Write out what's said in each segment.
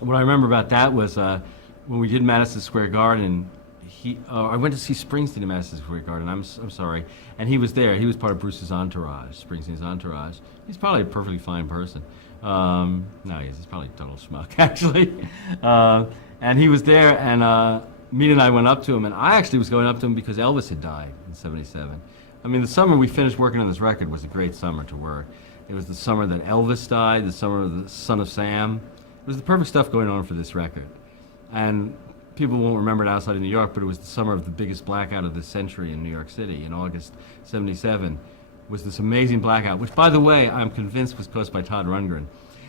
what I remember about that was when we did Madison Square Garden. I went to see Springsteen in Madison Square Garden. I'm sorry, and he was there. He was part of Bruce's entourage, Springsteen's entourage. He's probably a perfectly fine person. No, he's probably a total schmuck, actually. And he was there, and Mead and I went up to him, and I actually was going up to him because Elvis had died in '77. I mean, the summer we finished working on this record was a great summer to work. It was the summer that Elvis died, the summer of the Son of Sam. It was the perfect stuff going on for this record. And people won't remember it outside of New York, but it was the summer of the biggest blackout of the century in New York City in August '77. Was this amazing blackout, which, by the way, I'm convinced was caused by Todd Rundgren.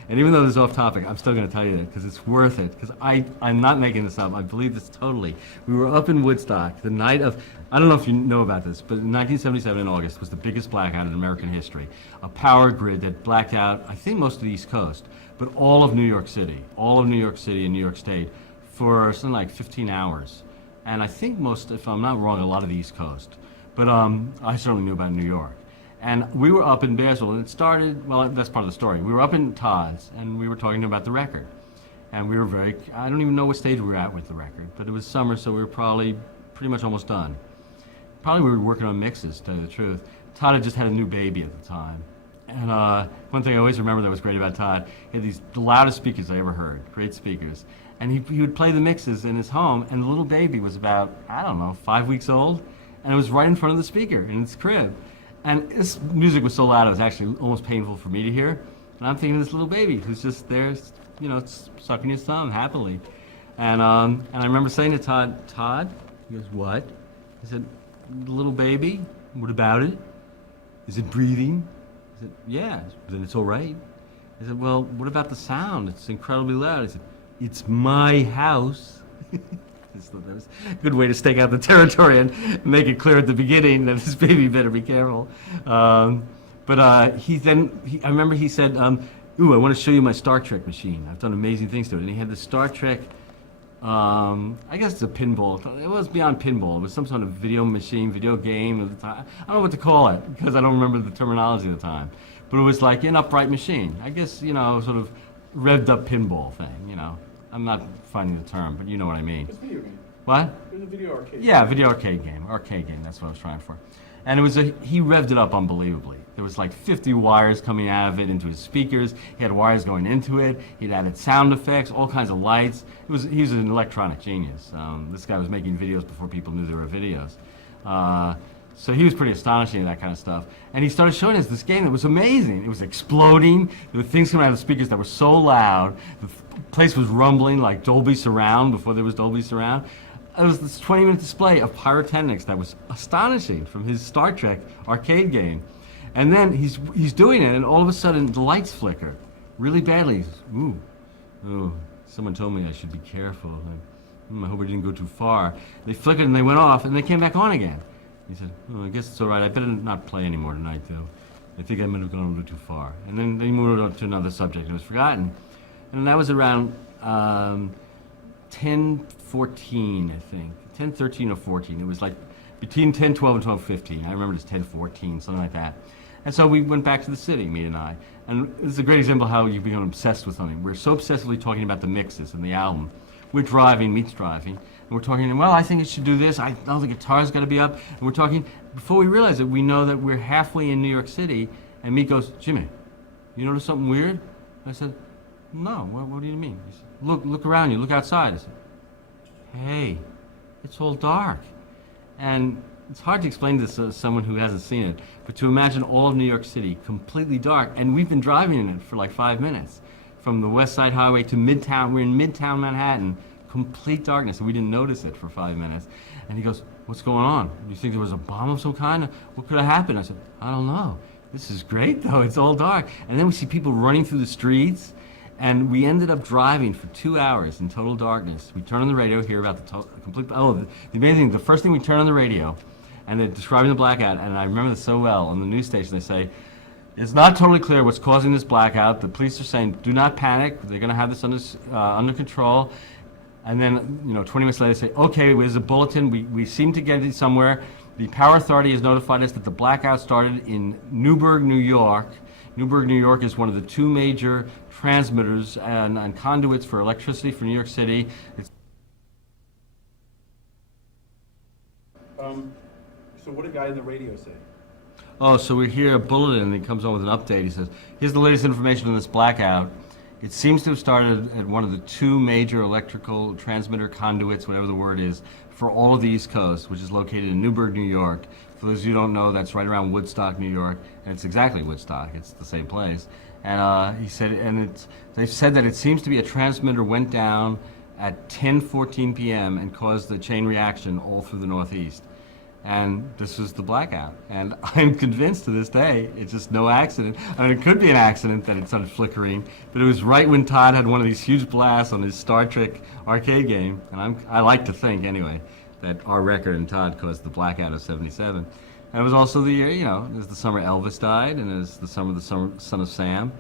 And even though this is off topic, I'm still going to tell you that because it's worth it. Because I'm not making this up. I believe this totally. We were up in Woodstock the night of, I don't know if you know about this, but in 1977 in August was the biggest blackout in American history. A power grid that blacked out, I think, most of the East Coast, but all of New York City and New York State for something like 15 hours. And I think most, if I'm not wrong, a lot of the East Coast. But I certainly knew about New York. And we were up in Bearsville, and it started, well, that's part of the story. We were up in Todd's, and we were talking about the record. And we were I don't even know what stage we were at with the record, but it was summer, so we were probably pretty much almost done. Probably we were working on mixes, to tell you the truth. Todd had just had a new baby at the time. And one thing I always remember that was great about Todd, he had the loudest speakers I ever heard, great speakers. And he would play the mixes in his home, and the little baby was about, I don't know, 5 weeks old, and it was right in front of the speaker in its crib. And this music was so loud it was actually almost painful for me to hear. And I'm thinking of this little baby who's just there, you know, sucking his thumb happily. And I remember saying to Todd, he goes, "What?" I said, "The little baby, what about it? Is it breathing?" I said, "Yeah." "Then it's all right." I said, "Well, what about the sound? It's incredibly loud." He said, "It's my house." That was a good way to stake out the territory and make it clear at the beginning that this baby better be careful. I remember he said, "Ooh, I want to show you my Star Trek machine. I've done amazing things to it." And he had the Star Trek, I guess it's a pinball. It was beyond pinball. It was some sort of video machine, video game at the time. I don't know what to call it because I don't remember the terminology at the time. But it was like an upright machine. I guess, you know, sort of revved up pinball thing, you know. I'm not finding the term, but you know what I mean. It's a video game. What? It was a video arcade. Yeah, video arcade game. Arcade game, that's what I was trying for. And it was he revved it up unbelievably. There was like 50 wires coming out of it into his speakers. He had wires going into it. He'd added sound effects, all kinds of lights. He was an electronic genius. This guy was making videos before people knew there were videos. So he was pretty astonishing in that kind of stuff. And he started showing us this game that was amazing. It was exploding. There were things coming out of the speakers that were so loud. The place was rumbling like Dolby Surround before there was Dolby Surround. It was this 20-minute display of pyrotechnics that was astonishing from his Star Trek arcade game. And then he's doing it, and all of a sudden the lights flicker really badly. He says, "Ooh, someone told me I should be careful. I hope I didn't go too far." They flickered and they went off, and they came back on again. He said, "Oh, I guess it's all right. I better not play anymore tonight, though. I think I might have gone a little too far." And then they moved on to another subject, and it was forgotten. And that was around 10:14, I think. 10:13 or 14. It was like between 10:12 and 12:15. I remember it was 10:14, something like that. And so we went back to the city, Mead and I. And this is a great example of how you become obsessed with something. We're so obsessively talking about the mixes and the album. We're driving, Mead's driving, and we're talking, well, I think it should do this. I know the guitar's got to be up. And we're talking, before we realize it, we know that we're halfway in New York City, and Mead goes, "Jimmy, you notice something weird?" I said, "No, what do you mean?" He said, Look around you, look outside." I said, "Hey, it's all dark." And it's hard to explain this to someone who hasn't seen it, but to imagine all of New York City completely dark, and we've been driving in it for like 5 minutes. From the West Side Highway to Midtown, we're in Midtown Manhattan, complete darkness, and we didn't notice it for 5 minutes. And he goes, "What's going on? Do you think there was a bomb of some kind? What could have happened?" I said, "I don't know. This is great, though. It's all dark." And then we see people running through the streets, and we ended up driving for 2 hours in total darkness. We turn on the radio, hear about the amazing thing, the first thing we turn on the radio, and they're describing the blackout, and I remember this so well. On the news station, they say, "It's not totally clear what's causing this blackout. The police are saying, do not panic. They're going to have this under control." And then, 20 minutes later, they say, "Okay, there's a bulletin. We seem to get it somewhere. The Power Authority has notified us that the blackout started in Newburgh, New York, Newburgh, New York is one of the two major transmitters and conduits for electricity for New York City. So what did the guy in the radio say? Oh, so we hear a bulletin, and he comes on with an update. He says, here's the latest information on this blackout. It seems to have started at one of the two major electrical transmitter conduits, whatever the word is, for all of the East Coast, which is located in Newburgh, New York. For those of you who don't know, that's right around Woodstock, New York, and it's exactly Woodstock. It's the same place. And he said, they've said that it seems to be a transmitter went down at 10:14 p.m. and caused a chain reaction all through the Northeast. And this was the blackout. And I'm convinced to this day it's just no accident. I mean, it could be an accident that it started flickering, but it was right when Todd had one of these huge blasts on his Star Trek arcade game. And I like to think, anyway, that our record and Todd caused the blackout of '77. And it was also the year, it was the summer Elvis died, and it was the summer the Son of Sam.